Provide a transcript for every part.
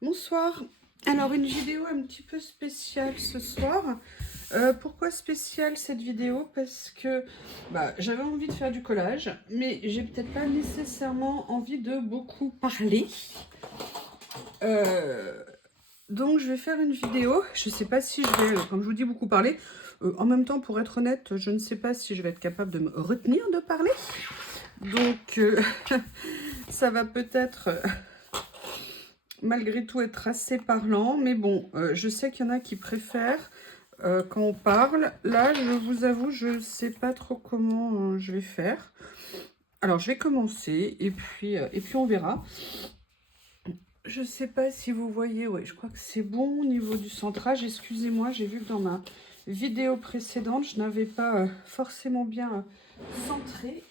Bonsoir. Alors, une vidéo un petit peu spéciale ce soir. Pourquoi spéciale cette vidéo? Parce que j'avais envie de faire du collage, mais j'ai peut-être pas nécessairement envie de beaucoup parler. Donc, je vais faire une vidéo. Je sais pas si je vais, comme je vous dis, beaucoup parler. En même temps, pour être honnête, je ne sais pas si je vais être capable de me retenir de parler. Donc, ça va peut-être malgré tout être assez parlant, mais bon, je sais qu'il y en a qui préfèrent quand on parle. Là, je vous avoue, je sais pas trop comment je vais faire. Alors, je vais commencer et puis on verra. Je sais pas si vous voyez, ouais, je crois que c'est bon au niveau du centrage. Excusez-moi, j'ai vu que dans ma vidéo précédente, je n'avais pas forcément bien centré.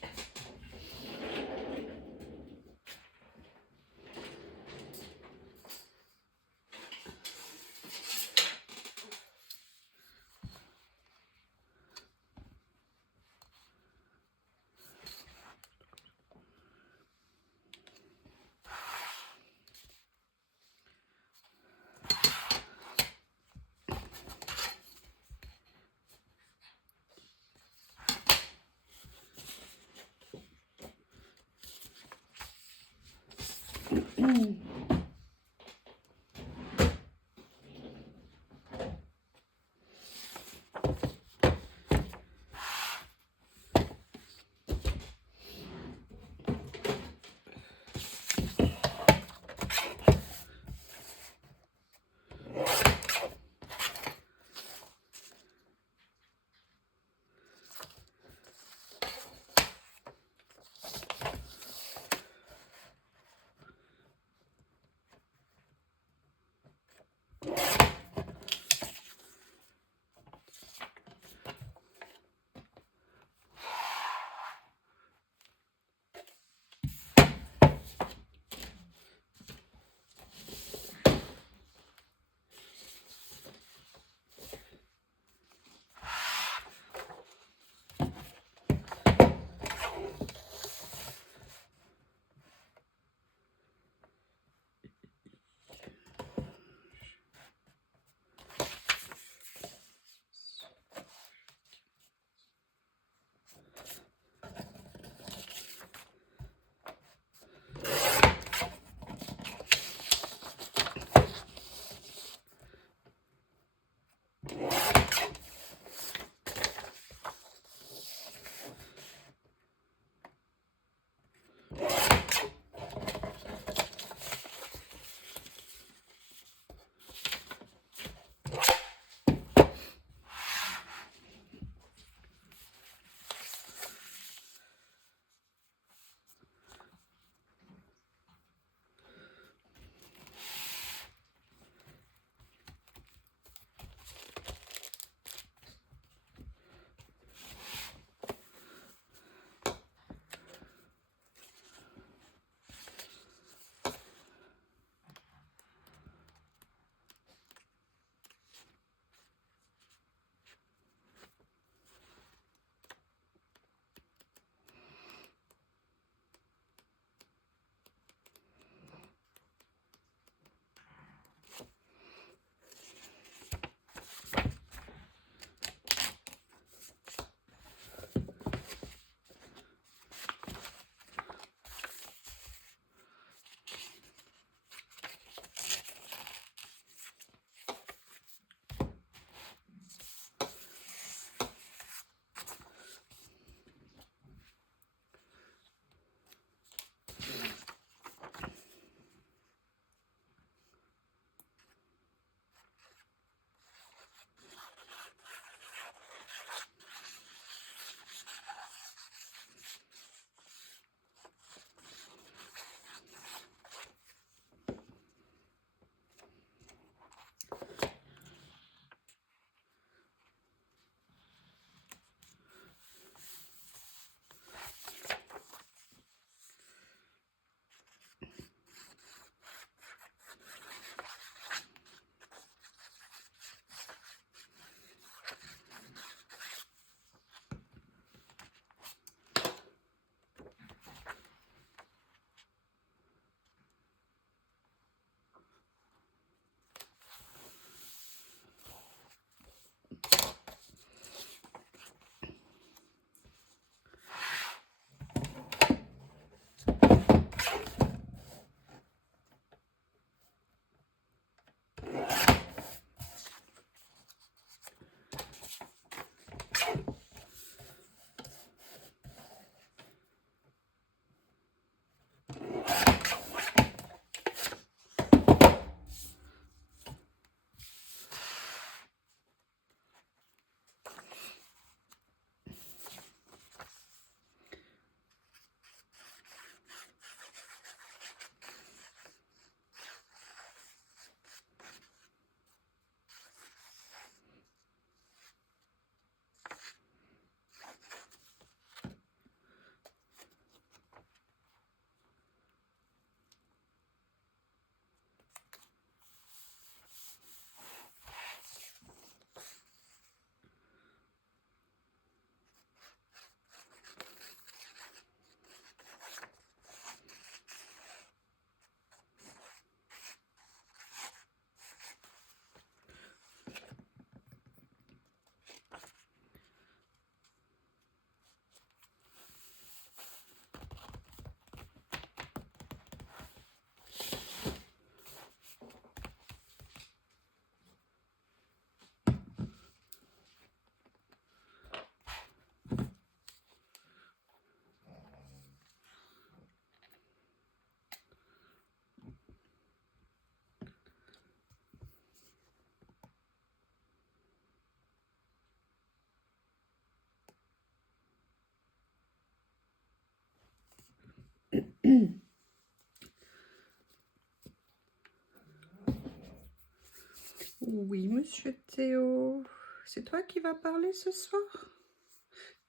Oui, monsieur Théo. C'est toi qui vas parler ce soir?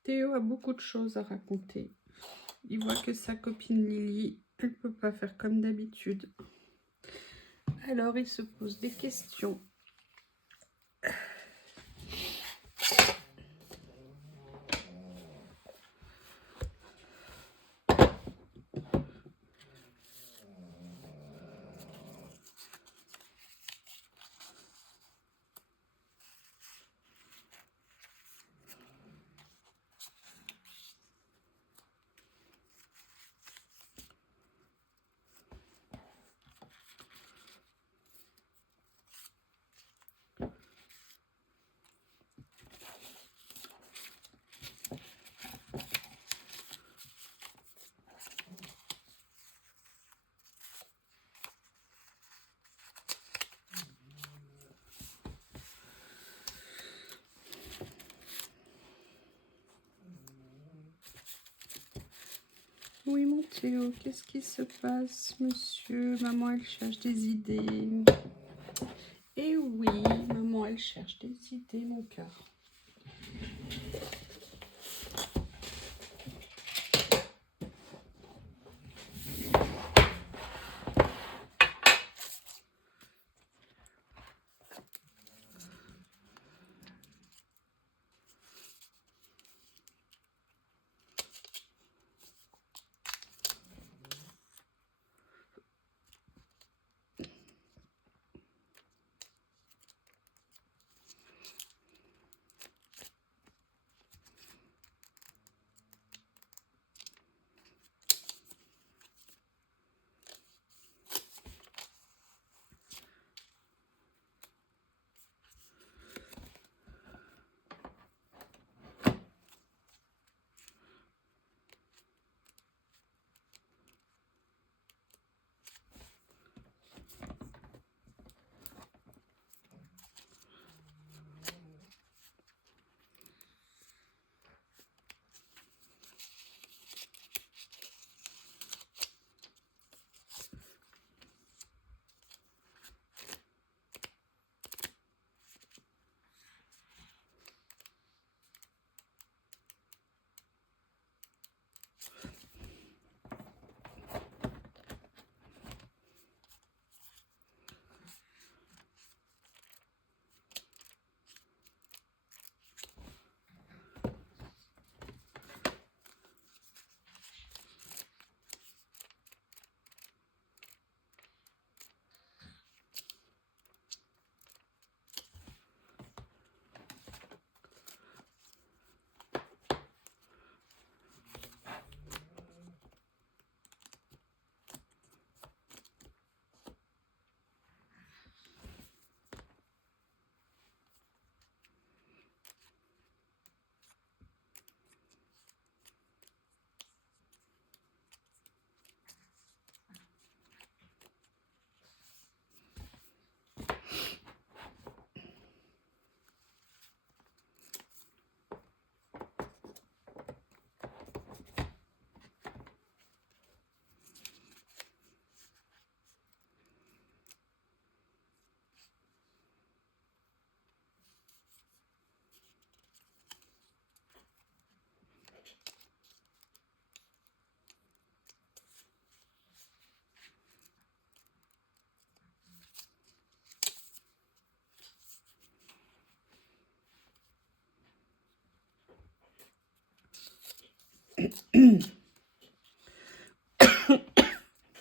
Théo a beaucoup de choses à raconter. Il voit que sa copine Lily, elle ne peut pas faire comme d'habitude. Alors, il se pose des questions. Oui, mon Théo, qu'est-ce qui se passe, monsieur? Maman, elle cherche des idées. Eh oui, maman, elle cherche des idées, mon cœur.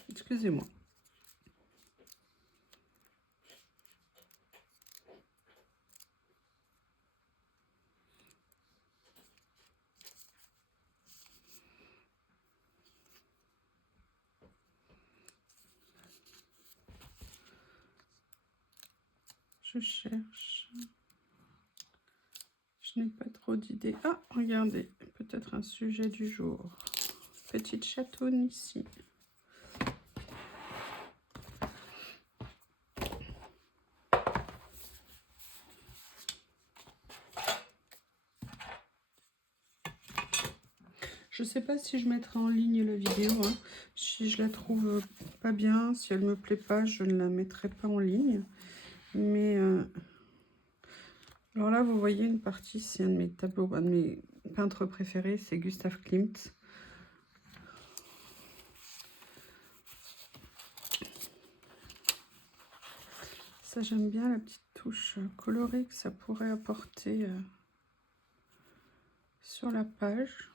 Excusez-moi. Je cherche. Je n'ai pas trop d'idées. Ah, regardez, peut-être un sujet du jour. Petite chatoune ici. Je sais pas si je mettrai en ligne la vidéo, hein. Si je la trouve pas bien, si elle me plaît pas, je ne la mettrai pas en ligne. Mais alors là, vous voyez une partie, c'est un de mes tableaux, un de mes peintres préférés, c'est Gustav Klimt. Ça, j'aime bien la petite touche colorée que ça pourrait apporter sur la page.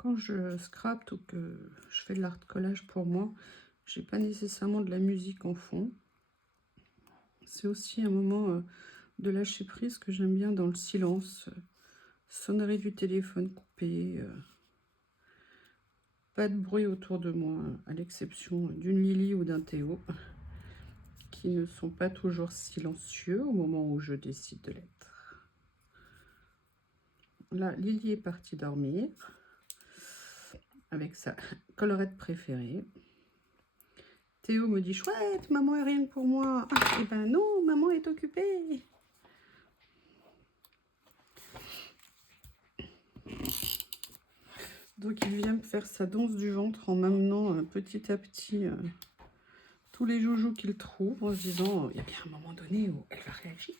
Quand je scrape ou que je fais de l'art collage pour moi, j'ai pas nécessairement de la musique en fond. C'est aussi un moment de lâcher prise que j'aime bien dans le silence. Sonnerie du téléphone coupé. Pas de bruit autour de moi, à l'exception d'une Lily ou d'un Théo, qui ne sont pas toujours silencieux au moment où je décide de l'être. Là, Lily est partie dormir avec sa colorette préférée. Théo me dit « Chouette, maman est rien que pour moi !» Eh ben non, maman est occupée. Donc il vient me faire sa danse du ventre en m'amenant petit à petit tous les joujoux qu'il trouve, en se disant « Il y a bien un moment donné où elle va réagir. »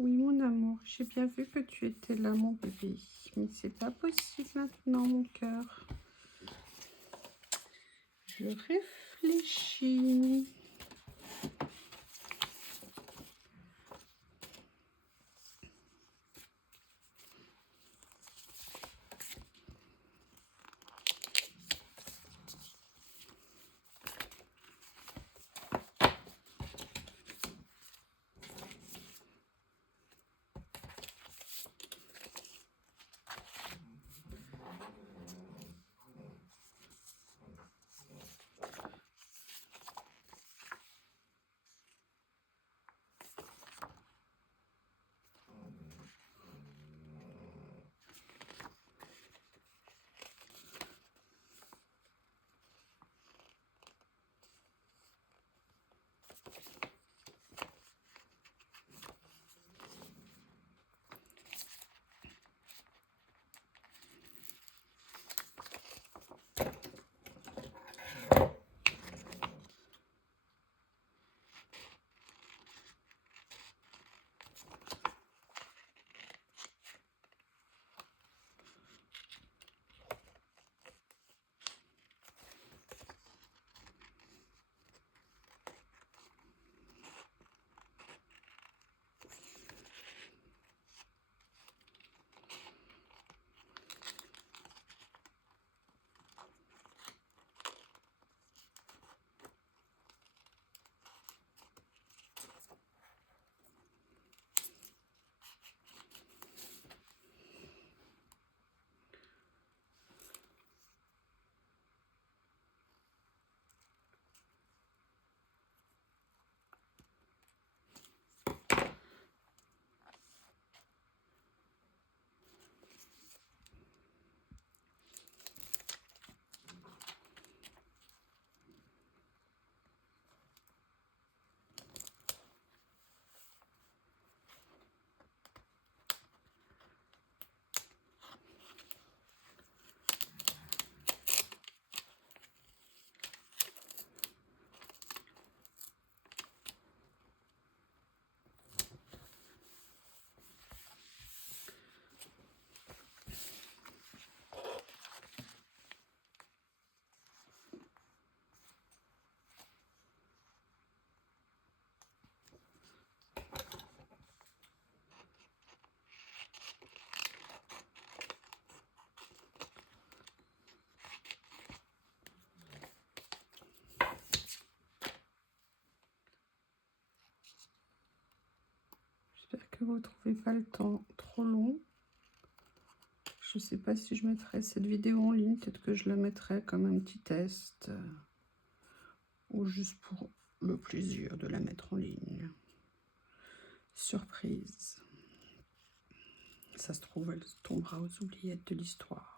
Oui, mon amour, j'ai bien vu que tu étais là, mon bébé. Mais c'est pas possible maintenant, mon cœur. Je réfléchis. J'espère que vous ne trouvez pas le temps trop long. Je ne sais pas si je mettrai cette vidéo en ligne. Peut-être que je la mettrai comme un petit test. Ou juste pour le plaisir de la mettre en ligne. Surprise. Ça se trouve, elle tombera aux oubliettes de l'histoire.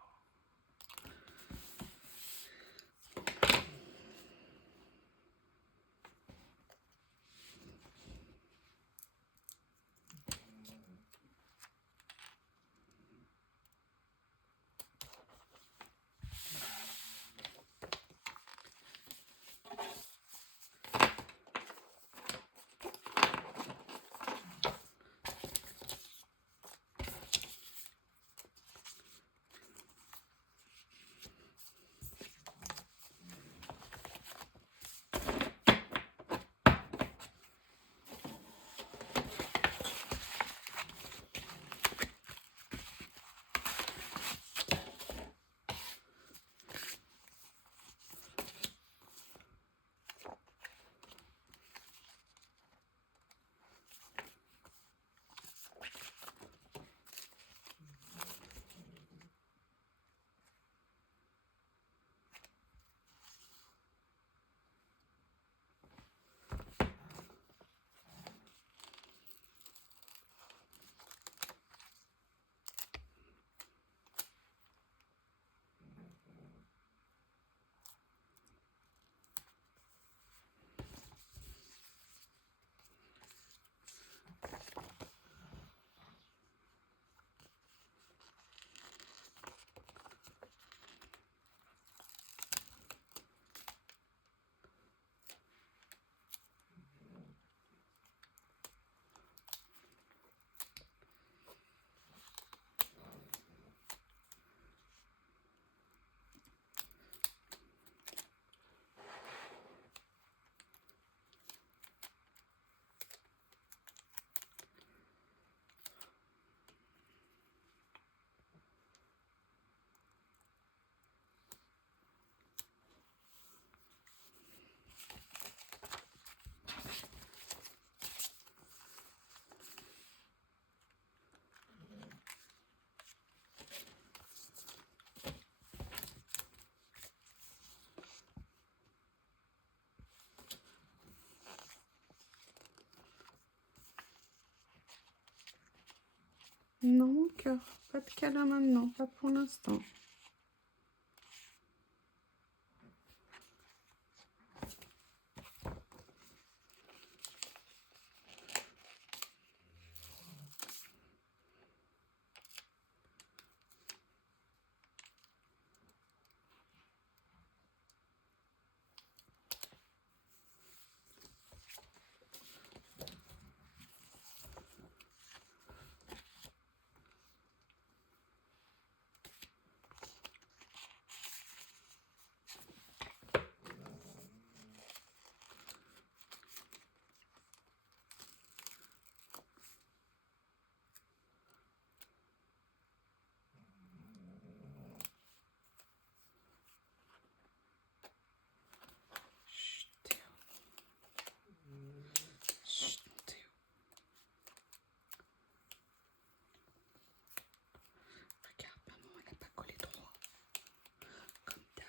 Non, mon cœur, pas de câlin maintenant, pas pour l'instant. Chut, Théo. Chut, Théo. Regarde, maman, elle n'a pas collé droit. Comme d'hab.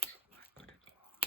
Toujours pas collé droit.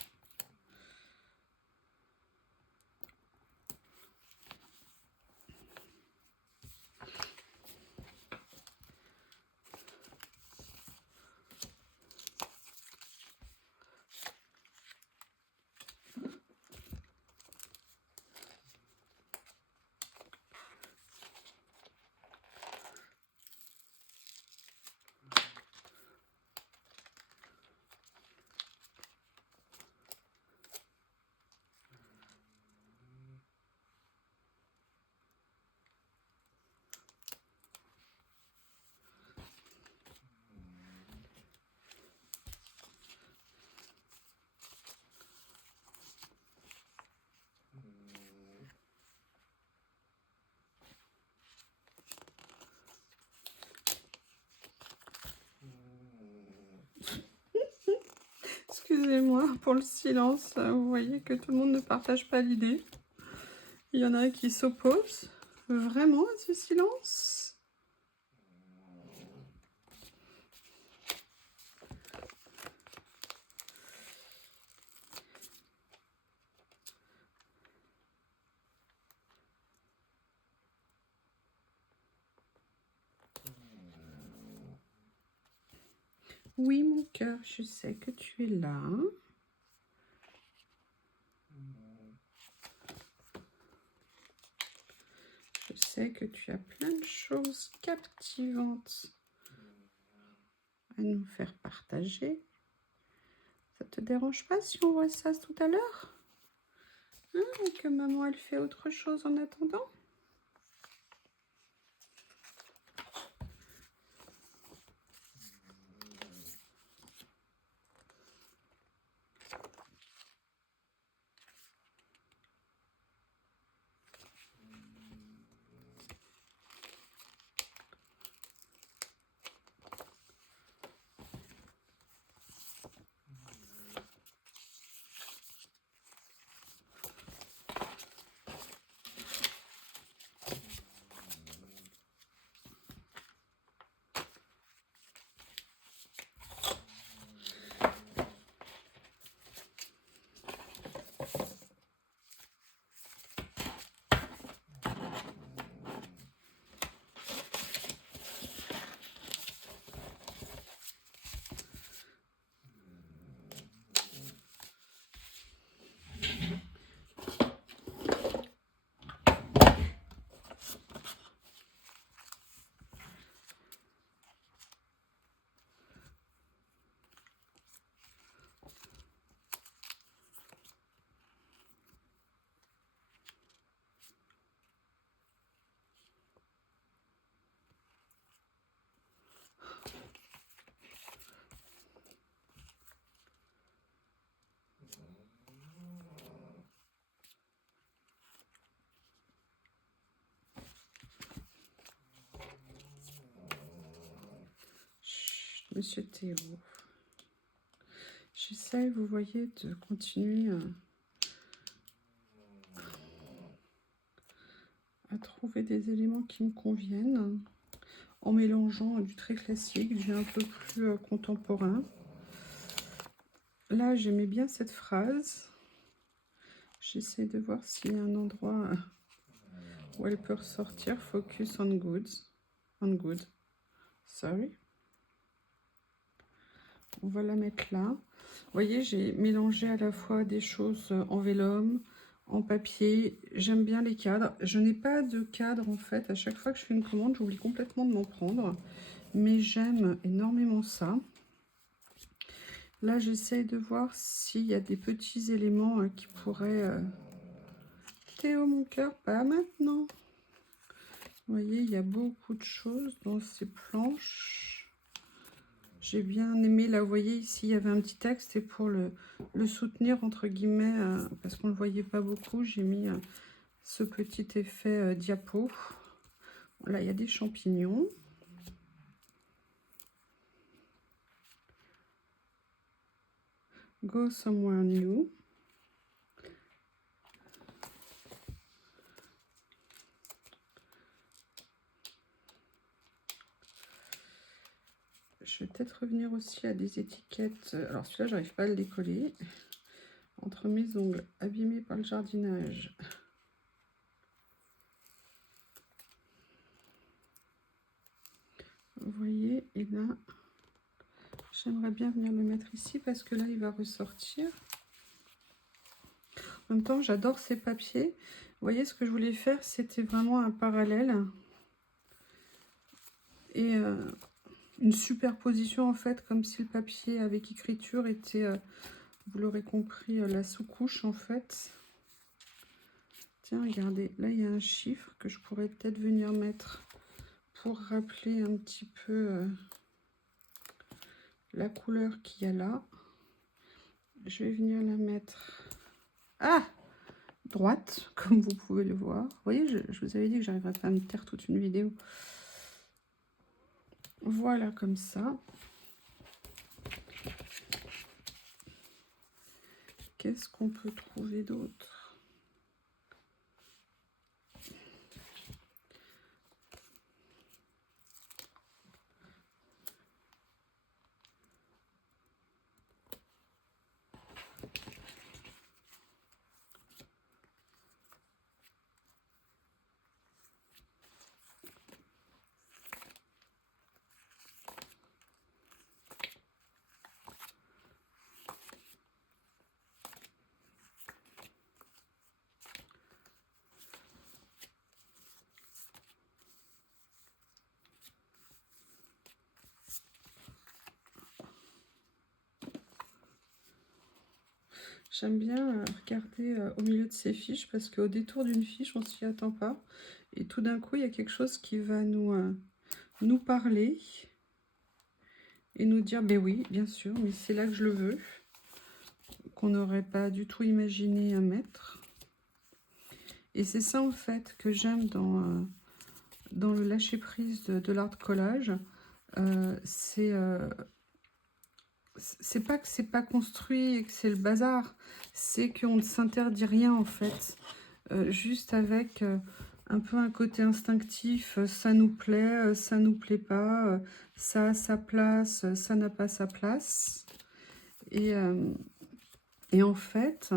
Excusez-moi pour le silence. Vous voyez que tout le monde ne partage pas l'idée. Il y en a un qui s'oppose vraiment à ce silence. Oui, mon cœur, je sais que tu es là. Je sais que tu as plein de choses captivantes à nous faire partager. Ça te dérange pas si on voit ça tout à l'heure? Hein, que maman, elle fait autre chose en attendant? Chut, Monsieur Théo. J'essaie, vous voyez, de continuer à trouver des éléments qui me conviennent. en mélangeant du très classique, du un peu plus contemporain. Là, j'aimais bien cette phrase. J'essaie de voir s'il y a un endroit où elle peut ressortir. Focus on goods. On good. Sorry. On va la mettre là. Vous voyez, j'ai mélangé à la fois des choses en vélum, en papier. J'aime bien les cadres. Je n'ai pas de cadre en fait. À chaque fois que je fais une commande, j'oublie complètement de m'en prendre. Mais j'aime énormément ça. Là, j'essaie de voir s'il y a des petits éléments qui pourraient... Théo, mon cœur, pas maintenant. Vous voyez, il y a beaucoup de choses dans ces planches. J'ai bien aimé, là, vous voyez, ici, il y avait un petit texte, et pour le soutenir, entre guillemets, parce qu'on ne le voyait pas beaucoup, j'ai mis ce petit effet diapo. Là, il y a des champignons. Go somewhere new. Je vais peut-être revenir aussi à des étiquettes. Alors celui-là, j'arrive pas à le décoller. Entre mes ongles abîmés par le jardinage. Vous voyez, et là, j'aimerais bien venir le mettre ici parce que là, il va ressortir. En même temps, j'adore ces papiers. Vous voyez, ce que je voulais faire, c'était vraiment un parallèle. Et une superposition, en fait, comme si le papier avec écriture était, vous l'aurez compris, la sous-couche, en fait. Tiens, regardez, là, il y a un chiffre que je pourrais peut-être venir mettre pour rappeler un petit peu la couleur qu'il y a là. Je vais venir la mettre... Ah! Droite, comme vous pouvez le voir. Vous voyez, je vous avais dit que j'arriverais pas à me taire toute une vidéo. Voilà, comme ça. Qu'est-ce qu'on peut trouver d'autre? J'aime bien regarder au milieu de ces fiches parce qu'au détour d'une fiche, on s'y attend pas. Et tout d'un coup, il y a quelque chose qui va nous parler et nous dire, ben oui, bien sûr, mais c'est là que je le veux, qu'on n'aurait pas du tout imaginé à mettre. Et c'est ça, en fait, que j'aime dans le lâcher-prise de l'art de collage. C'est pas que c'est pas construit et que c'est le bazar, c'est qu'on ne s'interdit rien en fait, juste avec un peu un côté instinctif, ça nous plaît, ça nous plaît pas, ça a sa place, ça n'a pas sa place. Et en fait,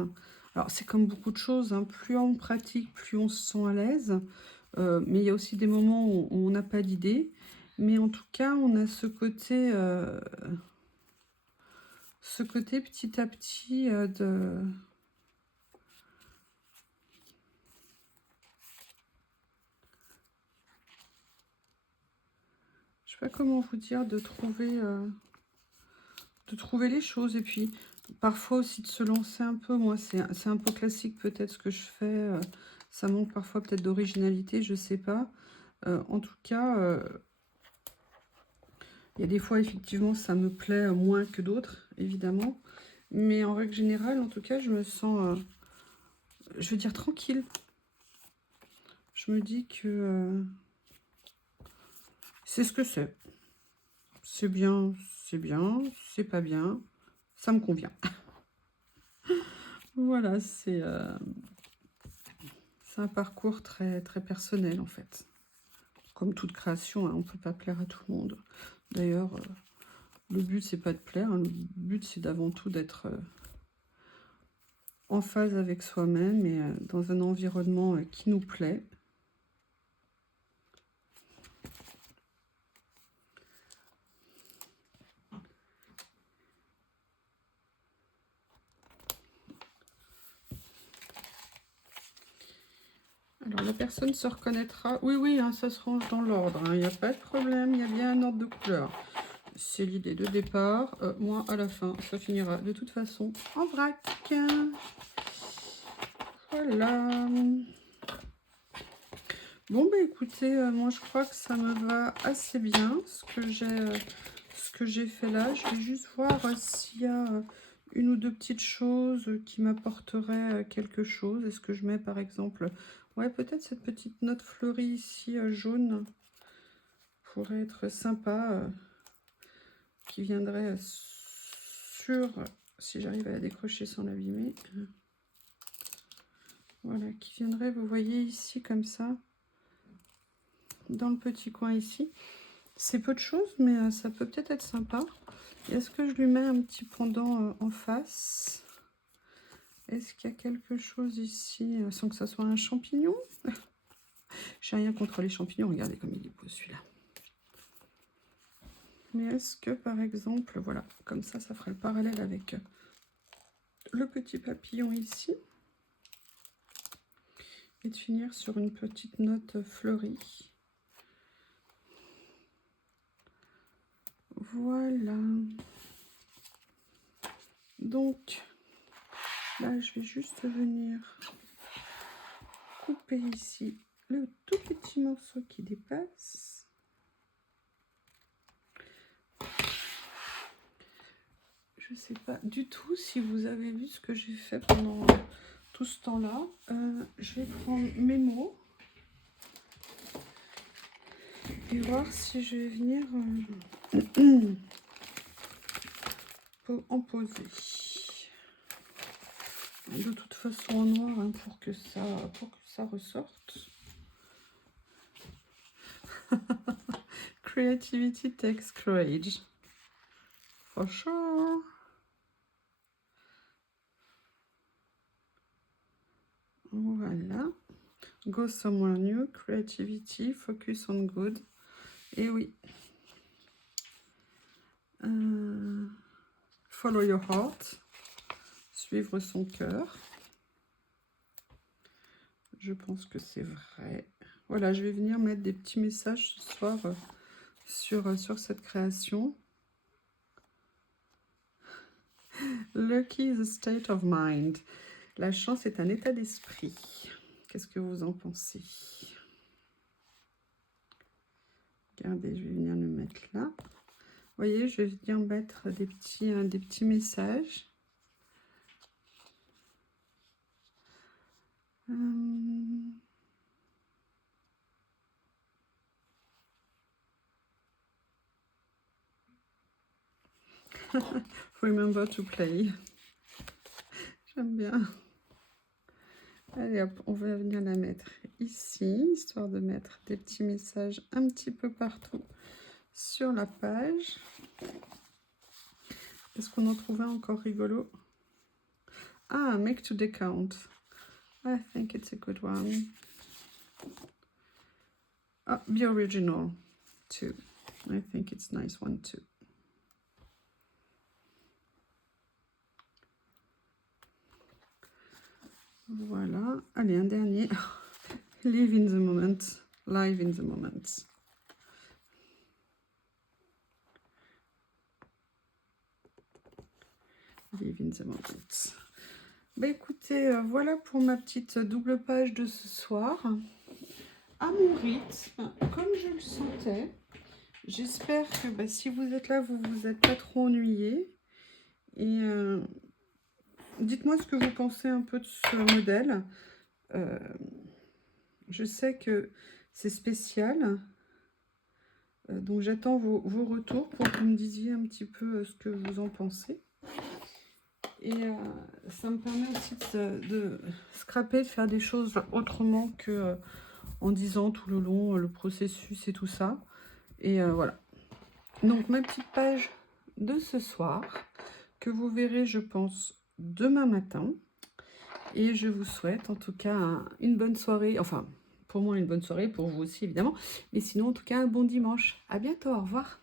alors c'est comme beaucoup de choses, hein, plus on pratique, plus on se sent à l'aise, mais il y a aussi des moments où on n'a pas d'idée, mais en tout cas on a ce côté petit à petit de... Je sais pas comment vous dire, de trouver les choses. Et puis, parfois aussi de se lancer un peu. Moi, c'est un peu classique peut-être ce que je fais. Ça manque parfois peut-être d'originalité, je sais pas. En tout cas, il y a des fois, effectivement, ça me plaît moins que d'autres, évidemment. Mais en règle générale, en tout cas, je me sens... je veux dire tranquille. Je me dis que c'est ce que c'est. C'est bien, c'est pas bien, ça me convient. Voilà, c'est un parcours très, très personnel en fait. comme toute création, hein, on ne peut pas plaire à tout le monde. D'ailleurs, le but, c'est pas de plaire, hein, le but, c'est d'avant tout d'être en phase avec soi-même et dans un environnement qui nous plaît. Alors, la personne se reconnaîtra. Oui, oui, hein, ça se range dans l'ordre. Il n'y a pas de problème. Il y a bien un ordre de couleur. C'est l'idée de départ. Moi, à la fin, ça finira de toute façon en vrac. Voilà. Bon, bah écoutez, moi, je crois que ça me va assez bien, ce que j'ai fait là. Je vais juste voir s'il y a une ou deux petites choses qui m'apporteraient quelque chose. Est-ce que je mets, par exemple... Ouais, peut-être cette petite note fleurie ici, jaune, pourrait être sympa, qui viendrait sur, si j'arrive à la décrocher sans l'abîmer, voilà, qui viendrait, vous voyez, ici, comme ça, dans le petit coin ici. C'est peu de choses, mais ça peut peut-être être sympa. Est-ce que je lui mets un petit pendant en face? Est-ce qu'il y a quelque chose ici, sans que ça soit un champignon? J'ai rien contre les champignons, regardez comme il est beau celui-là. Mais est-ce que par exemple, voilà, comme ça ferait le parallèle avec le petit papillon ici. Et de finir sur une petite note fleurie. Voilà. Donc, là, je vais juste venir couper ici le tout petit morceau qui dépasse. Je ne sais pas du tout si vous avez vu ce que j'ai fait pendant tout ce temps-là. Je vais prendre mes mots et voir si je vais venir en poser. De toute façon en noir, hein, pour que ça ressorte. Creativity takes courage. For sure. Voilà. Go somewhere new. Creativity. Focus on good. Et oui. Follow your heart. Suivre son cœur. Je pense que c'est vrai. Voilà, je vais venir mettre des petits messages ce soir sur cette création. Lucky is a state of mind. La chance est un état d'esprit. Qu'est-ce que vous en pensez? Regardez, je vais venir le mettre là. Vous voyez, je vais venir mettre des petits messages. Remember to play. J'aime bien. Allez hop, on va venir la mettre ici, histoire de mettre des petits messages un petit peu partout sur la page. Est-ce qu'on en trouvait encore rigolo? Ah, make today count. I think it's a good one. Oh, be original too. I think it's a nice one too. Voilà. Allez, un dernier. Live in the moment. Live in the moment. Live in the moment. Bah écoutez, voilà pour ma petite double page de ce soir. À mon rythme, comme je le sentais. J'espère que bah, si vous êtes là, vous vous êtes pas trop ennuyés. Et dites-moi ce que vous pensez un peu de ce modèle. Je sais que c'est spécial. Donc j'attends vos retours pour que vous me disiez un petit peu ce que vous en pensez. Et ça me permet aussi de scraper, de faire des choses autrement que en disant tout le long le processus et tout ça. Et voilà. Donc ma petite page de ce soir, que vous verrez, je pense, demain matin. Et je vous souhaite en tout cas une bonne soirée. Enfin, pour moi, une bonne soirée, pour vous aussi, évidemment. Mais sinon, en tout cas, un bon dimanche. À bientôt, au revoir.